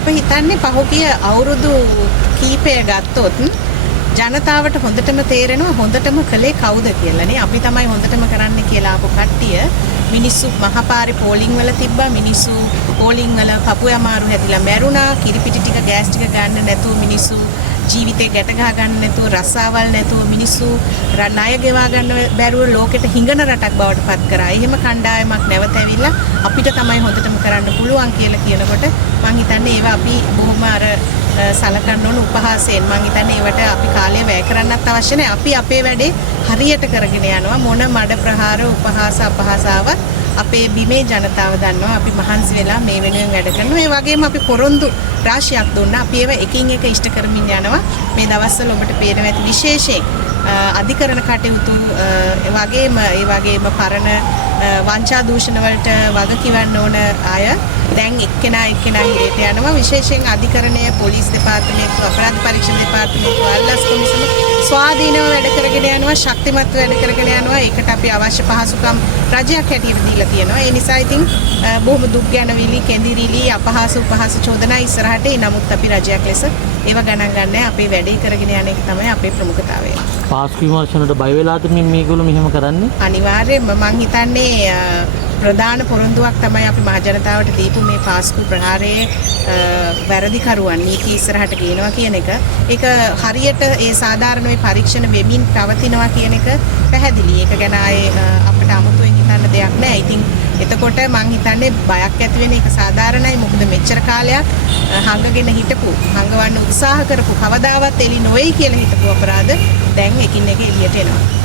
අපි හිතන්නේ පහුගිය අවුරුදු කීපය ගත්තොත් ජනතාවට හොඳටම තේරෙනවා හොඳටම කළේ කවුද කියලානේ. අපි තමයි හොඳටම කරන්න කියලා ආපු කට්ටිය මිනිස්සු මහපාරේ පෝලිං වල තිබ්බා. මිනිස්සු පෝලිං වල පපුවේ අමාරු හැදිලා මැරුණා. කිරිපිටි ටික ගෑස් ටික ගන්න නැතුව මිනිස්සු ජීවිතේ ගැට ගහ ගන්න නැතුව රස්සාවල් නැතුව මිනිස්සු ණය ගෙවා ගන්න බැරුව ලෝකෙට හිඟන රටක් බවට පත් කරා. එහෙම කණ්ඩායමක් නැවත ඇවිල්ලා අපිට තමයි හොඳටම කරන්න පුළුවන් කියලා කියනකොට මං හිතන්නේ ඒවා අපි බොහොම අර සලකන්න ඕන උපහාසයෙන්. මං හිතන්නේ ඒවට අපි කාලය වැය කරන්නත් අවශ්‍ය නැහැ. අපි අපේ වැඩේ හරියට කරගෙන යනවා. මොන මඩ ප්‍රහාර උපහාස අපහාසාවත් අපේ බිමේ ජනතාව දන්නවා අපි මහන්සි වෙලා මේ වෙනුවෙන් වැඩ කරනවා. ඒ වගේම අපි පොරොන්දු රාශියක් දුන්නා. අපි ඒවා එකින් එක ඉෂ්ට කරමින් යනවා. මේ දවස්වල ඔබට පේනවා ඇති විශේෂයෙන් අධිකරණ කටයුතු ඒ වගේම පරණ වංචා දූෂණ වලට වග කිවන්න ඕන අය දැන් එක්කෙනා හිරේට යනවා. විශේෂයෙන් අධිකරණය, පොලිස් දෙපාර්තමේන්තුව, අපරාධ පරීක්ෂණ දෙපාර්තමේන්තුව, අල්ලස් කොමිසම ස්වාධීනව වැඩ කරගෙන යනවා, ශක්තිමත්ව වැඩ කරගෙන යනවා. ඒකට අපි අවශ්‍ය පහසුකම් රජයක් හැටියට දීලා තියෙනවා. ඒ නිසා ඉතින් බොහොම දුක් ගැනවිලි, කෙඳිරිලි, අපහාස උපහාස චෝදනා ඉස්සරහට නමුත් අපි රජයක් ලෙස ඒව ගණන් ගන්න අපේ වැඩේ කරගෙන යන එක තමයි අපේ ප්‍රමුඛතාවය. පාස්කු විමර්ශනට බය වෙලාද මේගොල්ලෝ මෙහෙම කරන්නේ? අනිවාර්යයෙන්ම මං හිතන්නේ ප්‍රධාන පොරොන්දුවක් තමයි අපි මහ ජනතාවට දීපු මේ පාස්කු ප්‍රහාරයේ වැරදිකරුවන් නීති ඉස්සරහට ගේනවා කියන එක. ඒක හරියට ඒ සාධාරණ වේ පරීක්ෂණ වෙමින් පවතිනවා කියන එක පැහැදිලි. ඒක ගැන ආයේ අපිට අමුතුවෙන් හිතන්න දෙයක් නැහැ. ඉතින් එතකොට මං හිතන්නේ බයක් ඇති වෙන එක සාධාරණයි. මොකද මෙච්චර කාලයක් හංගගෙන හිටපු, හංගවන්න උත්සාහ කරපු, කවදාවත් එළි නොවේයි කියලා හිටපු අපරාධ දැන් එකින් එක එළියට එනවා.